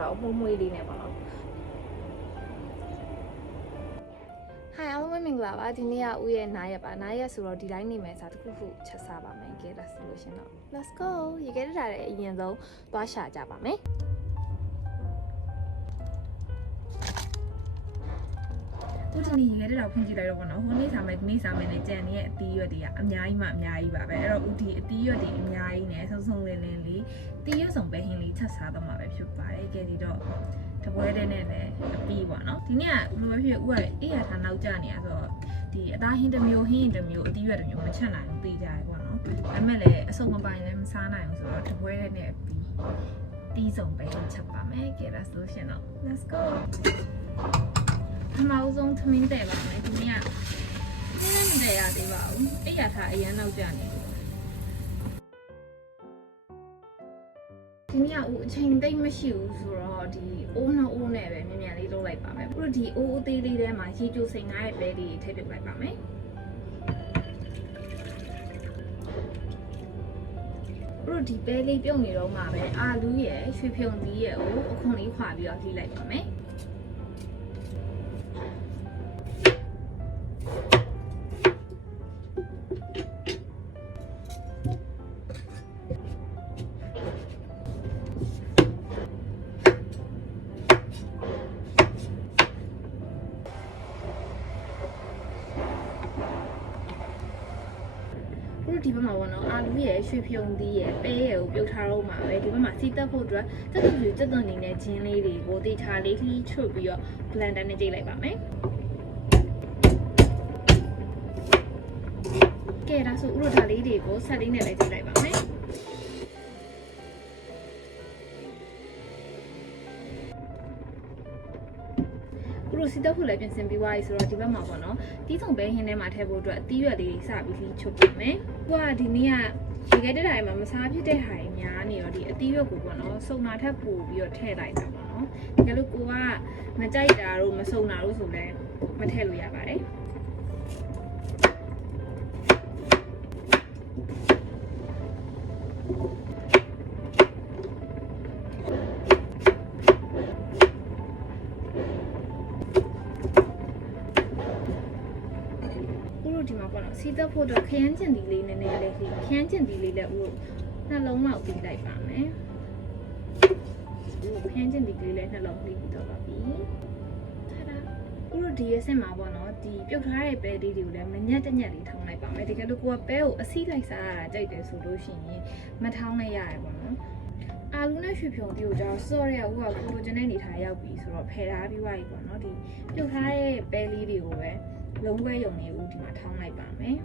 ထားအောင်မှုံးမွေးလေးနဲ့ပေါ့နော် Hi အားလုံးပဲမင်္ဂလာပါဒီနေ့ကဦးရဲ့နားရက်ပါနားရက်ဆိုတော့ဒီတိုင်းနေမယ်ဆိုတော့တခုခုချက်စားပါမယ်ကဲဒါဆိုလို့ရှင်တော့ Let's go ရေခဲတက်တဲ့အရင်ဆုံးသွားရှာကြပါမယ်ဦးဒီနေ့ရေခဲတက်တော့ဖွင့်ကြည့်လိုက်တော့ပေါ့နော်ဟိုနေ့စားမယ်ဒီနေ့စားမယ်နဲ့ကြံနေရဲ့အသီးရွက်တွေကအများကြီးမှအများကြီးပါပဲအဲ့တော့ဦးဒီအသီးရွက်တွေအများကြီးနဲ့ဆုံဆုံလင်းလင်းလေးတီးရွက်စုံပဲဟင်းလေးချက်စားတော့မှာပဲဖြစ်ပါတယ်ကဲဒီတော့တပွဲတဲ့နဲ့လည်းအပီးပေါ့နော်ဒီနေ့ကဘယ်လိုပဲဖြစ်ဦးကအေးရထားနောက်ကျနေရဆိုတော့ဒီအသားဟင်းတစ်မျိုးဟင်းတစ်မျိုးအသီးရွက်တစ်မျိုးမချက်နိုင်ဘူးသိကြရပေါ့နော်ဒါပေမဲ့လည်းအစုံမပိုင်လည်းမစားနိုင်ဘူးဆိုတော့တပွဲတဲ့နဲ့အပီးတီးစုံပဲဟင်းချက်ပါမယ်ကဲဒါဆိုရှင်တော့ let's go အမအောင်ဆုံးသမင်းတဲ့ပါမယ်ဒီနေ့ကနည်းနည်းမတဲ့ရသေးပါဘူးအေးရထားအရန်နောက်ကျနေတယ်ဒီနေ့ကဦးအချိန်သိမ့်မရှိဘူးဆိုတော့ဒီအိုးနှအိုးနဲ့ပဲမြန်မြန်လေးလုပ်လိုက်ပါမယ်ပြီးတော့ဒီအိုးအသေးလေးထဲမှာရေချိုစိန်ထားတဲ့ပဲလေးထည့်ပြလိုက်ပါမယ်ပြီးတော့ဒီပဲလေးပြုတ်နေတော့မှပဲအာလူးရယ်ရွှေဖြုံသီးရယ်ကိုအခွန်လေးခွာပြီးတော့လှီးလိုက်ပါမယ်ဒီဘက်မှာပေါ့နော်အာလူးရဲ့ရွှေဖြုံသီးရဲ့ပဲရဲ့ကိုပြုတ်ထားတော့မှာပဲဒီဘက်မှာစီတက်ဖို့အတွက်တက်တူတက်သွန်နေတဲ့ဂျင်းလေးတွေကိုတေချာလေးထိချုပ်ပြီးတော့ blender နဲ့ကြိတ်လိုက်ပါမယ်ကဲဒါဆိုဥရောဒါလေးတွေကိုဆက်လေးနဲ့လည်းကြိတ်လိုက်ပါမယ်ဥရောစီတက်ဖို့လည်းပြင်ဆင်ပြီးသွားပြီဆိုတော့ဒီဘက်မှာပေါ့နော်တီးစုံပဲဟင်းထဲမှာထည့်ဖို့အတွက်အသီးရွက်လေးတွေစပြီးလှီးချုပ်ပါမယ်။ကိုကဒီနေ့ကရေခဲတက်တာတွေမှာမစားဖြစ်တဲ့ဟာတွေများနေတော့ဒီအသီးရွက်ကိုပေါ့နော်စုံနာထက်ပို့ပြီးတော့ထည့်လိုက်တာပေါ့နော်။တကယ်လို့ကိုကမကြိုက်တာတို့မစုံတာတို့ဆိုလည်းမထည့်လို့ရပါတယ်။ဒီမှာပေါ့နော်စီတက်ဖို့တော့ခရမ်းကျင်ဒီလေးနည်းနည်းလေးခရမ်းကျင်ဒီလေးလည်းဦးနှလုံးလောက်ပြီးလိုက်ပါမယ်ဦးခရမ်းကျင်ဒီလေးလည်းနှလုံးပြီးတော့ပါပြီထားတာဦးဒီရဲ့စင်မှာပေါ့နော်ဒီပြုတ်ထားတဲ့ပဲလေးတွေကိုလည်းမညက်တညက်လေးထောင်းလိုက်ပါမယ်တကယ်လို့ကိုကပဲကိုအစီးလိုက်စားရတာကြိုက်တယ်ဆိုလို့ရှိရင်မထောင်းလိုက်ရရပေါ့နော်အာလူနဲ့ရွှေဖြုံတီကိုကြောင့်စော့ရဦးကကိုလိုချင်တဲ့နေထားရောက်ပြီဆိုတော့ဖယ်ထားပြီးသွားပြီပေါ့နော်ဒီပြုတ်ထားတဲ့ပဲလေးတွေကိုပဲလုံးဝဲရုံလေးဦးဒီမှာထောင်းလိုက်ပါမယ်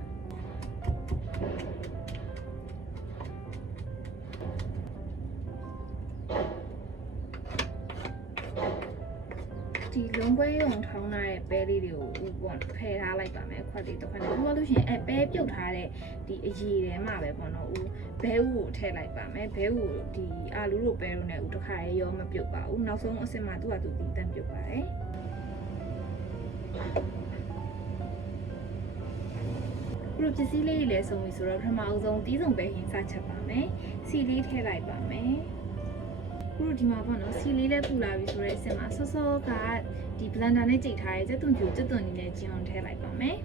ဒီလုံးဝဲရုံထောင်းထားတဲ့ပဲလေးတွေကိုဦးပေါ့ဖယ်ထားလိုက်ပါမယ်ခွက်လေးတစ်ခွက်နဲ့ဦးလို့ရှိရင်ပဲပြုတ်ထားတဲ့ဒီအရည်ထဲမှာပဲပေါ့နော်ဦးဘဲဦးကိုထည့်လိုက်ပါမယ်ဘဲဦးကိုဒီအာလူတို့ပဲတို့နဲ့ဦးတစ်ခါရောမပြုတ်ပါဘူးနောက်ဆုံးအစစ်မှာသူ့ဟာသူတည်တံ့ပြုတ်ပါတယ်ပရိုပစ္စည်းလေးတွေလည်းစုံပြီဆိုတော့ပထမအဆုံးတီးစုံပဲဟင်းစချက်ပါမယ်စီလေးထည့်လိုက်ပါမယ်ပရိုဒီမှာပေါ့နော်စီလေးလည်းပူလာပြီဆိုတော့အစ်စ်မှာစောစောကဒီ blender နဲ့ကြိတ်ထားတဲ့ကျက်သွန်ဖြူကျက်သွန်လေးနဲ့ကျင်းအောင်ထည့်လိုက်ပါမယ်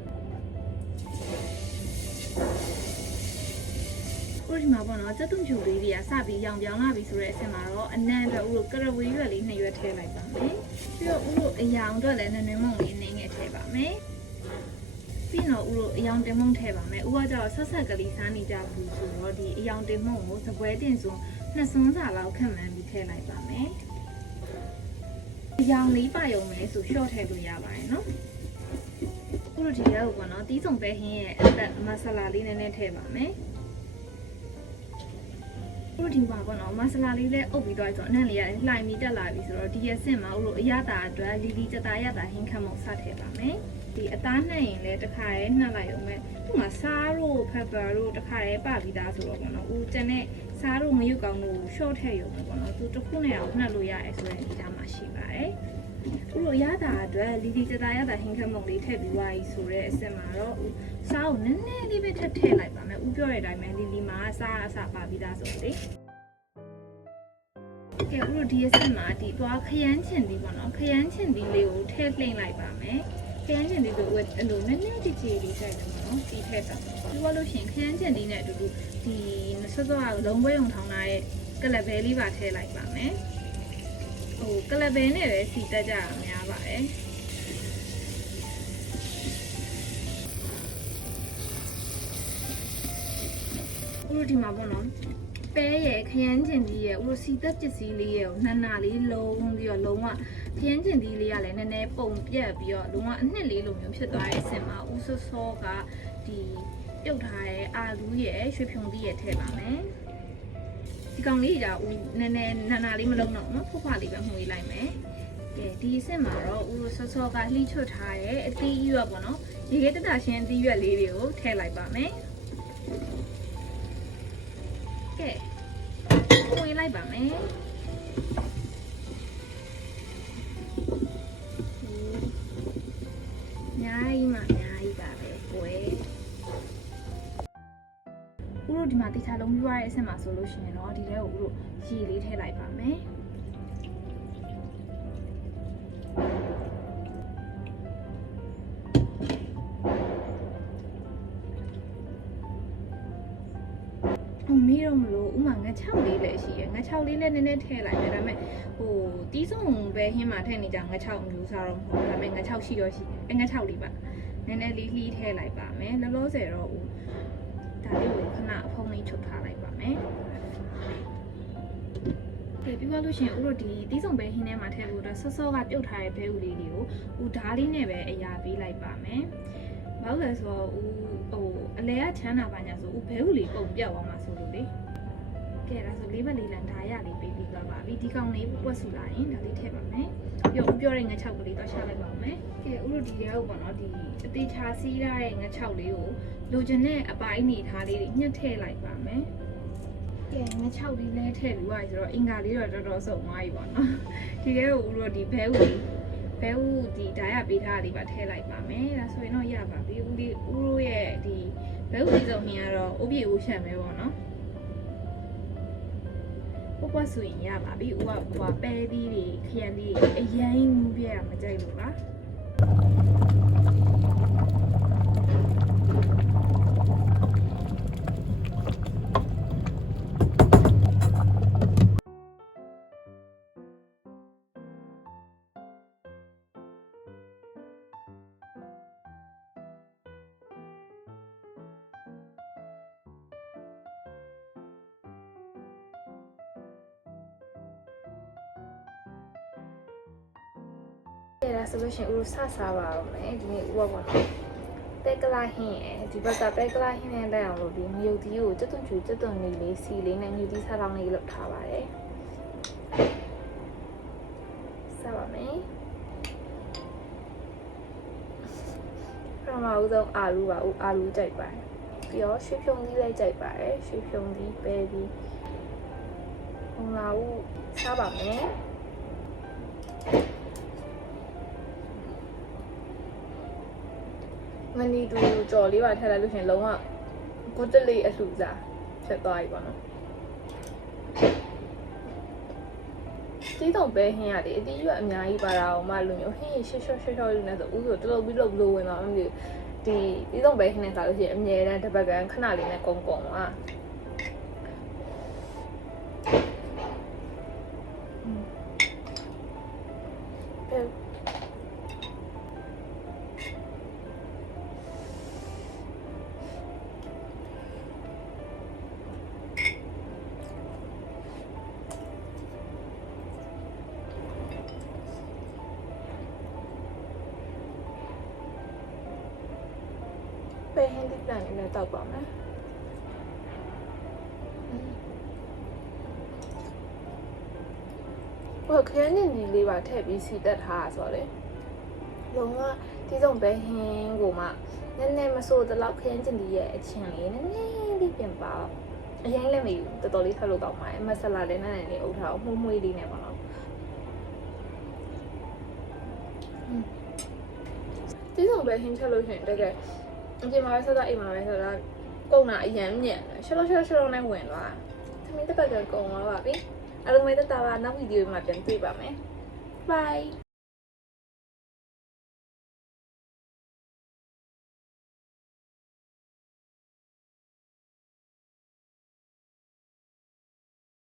ပရိုဒီမှာပေါ့နော်ကျက်သွန်ဖြူလေးတွေကစပြီးရောင်ပြောင်းလာပြီဆိုတော့အစ်စ်မှာတော့အနံ့အတွက်ဥကရဝေးရွက်လေး2ရွက်ထည့်လိုက်ပါမယ်ပြီးတော့ဥအယောင်အတွက်လည်းနွေမုံလေးနည်းငယ်ထည့်ပါမယ်ပြီးတော့ဦးတို့အယောင်တင်မုံထည့်ပါမယ်ဦးကကြောက်ဆက်ဆက်ကလေးစားနေကြဘူးဆိုတော့ဒီအယောင်တင်မုံကိုစပွဲတင်စွန်း2စွန်းစာလောက်ခန့်မှန်းပြီးထည့်လိုက်ပါမယ်အယောင်လေးပါရုံပဲဆိုရှော့ထည့်လို့ရပါတယ်နော်ဦးတို့ဒီရောက်ပေါ့နော်တီးစုံပဲဟင်းရဲ့အသက်မဆလာလေးနည်းနည်းထည့်ပါမယ်ဦးတို့ဒီမှာပေါ့နော်မဆလာလေးလည်းအုပ်ပြီးသွားဆိုတော့အနံ့လေးရတယ်လှိုင်ပြီးတက်လာပြီဆိုတော့ဒီရဲ့စင်မှာဦးတို့အရသာအတွက်လီလီကြတာရတာဟင်းခတ်မုံစထည့်ပါမယ်ဒီအသားနှက်ရင်လည်းတစ်ခါရဲနှက်လိုက်အောင်ပဲသူ့မှာစားတို့ pepper တို့တစ်ခါရဲပပြီးသားဆိုတော့ပေါ့နော်ဦးကျန်တဲ့စားတို့မရွတ်ကောင်းတို့ short ထည့်ရုံပဲပေါ့နော်သူတစ်ခုနဲ့အောင်နှက်လို့ရတယ်ဆိုတဲ့အနေထားမှာရှိပါတယ်ဦးတို့ရတာအတွက်လီလီကြတာရတာဟင်းခတ်မုံလေးထည့်ပြီးသွားပြီဆိုတော့အစင်မှာတော့ဦးစားကိုနည်းနည်းလေးပဲထည့်လိုက်ပါမယ်ဦးပြောတဲ့အတိုင်းပဲလီလီမှာစားအစပါပြီးသားဆိုတော့လေ ကဲဥတို့ဒီအစစ်မှာဒီသွားခရမ်းချင်ဒီပေါ့နော်ခရမ်းချင်ဒီလေးကိုထည့်လှိမ့်လိုက်ပါမယ်ခရမ်းချင်ဒီဆိုအဲ့လိုနည်းနည်းကြည်ကြည်လေးဆိုင်တယ်ပေါ့နော်ဒီထည့်တာပြီးတော့လို့ရှိရင်ခရမ်းချင်ဒီနဲ့အတူတူဒီဆော့ဆော့ကလုံးပွဲုံထောင်းထားတဲ့ကလပ်ဘဲလေးပါထည့်လိုက်ပါမယ်ဟိုကလပ်ဘဲနဲ့ပဲစီတက်ကြတာများပါတယ်ဥတို့ဒီမှာပေါ့နော်ပဲရဲ့ခရမ်းချင်ဒီရဲ့ဥတို့စီတက်ပစ္စည်းလေးရဲ့ကိုနှစ်နာလေးလုံးပြီးတော့လုံးဝခရမ်းချင်ဒီလေးကလည်းနည်းနည်းပုံပြက်ပြီးတော့လုံးဝအနှစ်လေးလိုမျိုးဖြစ်သွားတဲ့အဆင့်မှာဥဆော့ဆော့ကဒီပြုတ်ထားတဲ့အာလူးရဲ့ရွှေဖြုံသီးရဲ့ထည့်ပါမယ်ဒီကောင်လေးကြာဦးနည်းနည်းနာလေးမလုံးတော့နော်ဖွားဖွားလေးပဲမှုေးလိုက်မယ်ကဲဒီအဆင့်မှာတော့ဥဆော့ဆော့ကလှိချွတ်ထားတဲ့အသီးရွက်ပေါ့နော်ရေခဲတက်တာရှင်းအသီးရွက်လေးတွေကိုထည့်လိုက်ပါမယ်ကဲဝင်လိုက်ပါမယ်ညာကြီးမှညာကြီးပါပဲကွယ်ဥတို့ဒီမှာတိချာလုံးပြရတဲ့အဆင့်မှာဆိုလို့ရှိရင်တော့ဒီထဲကိုဥတို့ရေလေးထည့်လိုက်ပါမယ်မီးတော့မလို့ဥမာငါ6လေးလည်းရှိရငါ6လေးလည်းနည်းနည်းထည့်လိုက်တယ်ဒါပေမဲ့ဟိုတီးစုံပဲဟင်းမှာထည့်နေကြငါ6မျိုးစားတော့မဟုတ်ဒါပေမဲ့ငါ6ရှိတော့ရှိတယ်ငါ6လေးပါနည်းနည်းလေးလှီးထည့်လိုက်ပါမယ်လောလောဆယ်တော့ဒါလေးကိုခဏအဖုံးလေးချုပ်ထားလိုက်ပါမယ်ပြီးသွားလို့ရှိရင်ဥတို့ဒီတီးစုံပဲဟင်းထဲမှာထည့်ဖို့တော့ဆော့ဆော့ကပြုတ်ထားတဲ့ဘဲဥလေးတွေကိုဓားလေးနဲ့ပဲအရာပေးလိုက်ပါမယ်ဘာလို့လဲဆိုတော့ဟိုအလဲကချမ်းသာပါညာဆိုဘဲဥလေးပုံပြောက်သွားမှာဆိုလို့လေကဲဒါဆိုလေးဘက်လေးလန်ဓာရလေးပေးပြီးသွားပါပြီဒီကောင်လေးပွက်ဆူလာရင်ဒါလေးထည့်ပါမယ်ပြောတဲ့ငါ6ကလေးတော့ရှာလိုက်ပါမယ်ကဲဥတို့ဒီထဲကိုပေါ့နော်ဒီအသေးချာစီးရတဲ့ငါ6လေးကိုလိုချင်တဲ့အပိုင်းနေထားလေးတွေညှက်ထည့်လိုက်ပါမယ်ကဲငါ6လေးလဲထည့်ပြီးသွားပြီဆိုတော့အင်္ဂါလေးတော့တော်တော်စုံသွားပြီပေါ့နော်ဒီထဲကိုဥတို့ဒီဘဲဥဒီဓာရပေးထားလေးပါထည့်လိုက်ပါမယ်ဒါဆိုရင်တော့ရပါပြီဥတို့ရဲ့ဒီဘဲဥဒီစုံမြင်ကတော့ဥပြေဦးရှံပဲပေါ့နော်ပွားဆိုရင်ရပါပြီဥကပဲသီးတွေခရမ်းသီးတွေအရင်မူပြရမကြိုက်လို့ပါဒါဆိုလို့ရှိရင်ဥဆဆာပါတော့မယ်ဒီနေ့ဥပေါ့နော်ပဲကလာဟင်းရယ်ဒီဘက်ကပဲကလာဟင်းနဲ့တက်အောင်လို့ဒီမြုပ်သီးကိုကျွတ်တွန်နေလေးစီလေးနဲ့မြုပ်သီးစားတောင်းလေးလုပ်ထားပါတယ်စားပါမယ်ပထမဦးဆုံးအာလူပါအာလူကြိုက်ပါတယ်ပြီးတော့ရွှေဖြုံသီးလည်းကြိုက်ပါတယ်ရွှေဖြုံသီးပဲသီးဟိုလာဦးစားပါမယ်မနီတူကြော်လေးပါထည့်လိုက်လို့ရှင်လုံးဝကိုတလေးအလှစားဖြစ်သွားပြီပေါ့နော်တီးတုံပဲဟင်းရတယ်အတီးရွက်အများကြီးပါတာအောင်မလို့မျိုးဟင်းရှေ့ရှော့လေးနဲ့ဆိုဦးဆိုတလုံးပြီးလို့ဝင်သွားမှမသိဒီတီးတုံပဲဟင်းနဲ့စားလို့ရှိရင်အမြဲတမ်းတစ်ပတ်ကန်ခဏလေးနဲ့ကုန်းသွားပဲဟင်းဒီပြန်လေးနဲ့တောက်ပါမယ်ဟိုခရမ်းနေလေးပါထည့်ပြီးစီတက်ထားဆိုတော့လေလုံးဝဒီစုံပဲဟင်းကိုမှနည်းနည်းမဆိုးတလောက်ခရမ်းကျင်လေးရဲ့အချင်းလေးနည်းနည်းလေးပြင်ပါအရင်လည်းမယူတော်တော်လေးထပ်လို့တော့မှာမဆလာလည်းနည်းနည်းလေးအုပ်ထားအောင်မှုမွေးလေးနဲ့ပေါ့နော်ဒီစုံပဲဟင်းချက်လို့ရှိရင်တကယ်အပြင်မှာပဲဆက်တော့အိမ်မှာပဲဆိုတော့ကုန်တာအရင်ညံ့ရှော့နဲ့ဝင်သွားသမီးတစ်ပတ်ကကုန်သွားပါပြီ အားလုံးပဲတက်တာပါနောက်ဗီဒီယိုမှာပြန်တွေ့ပါမယ် bye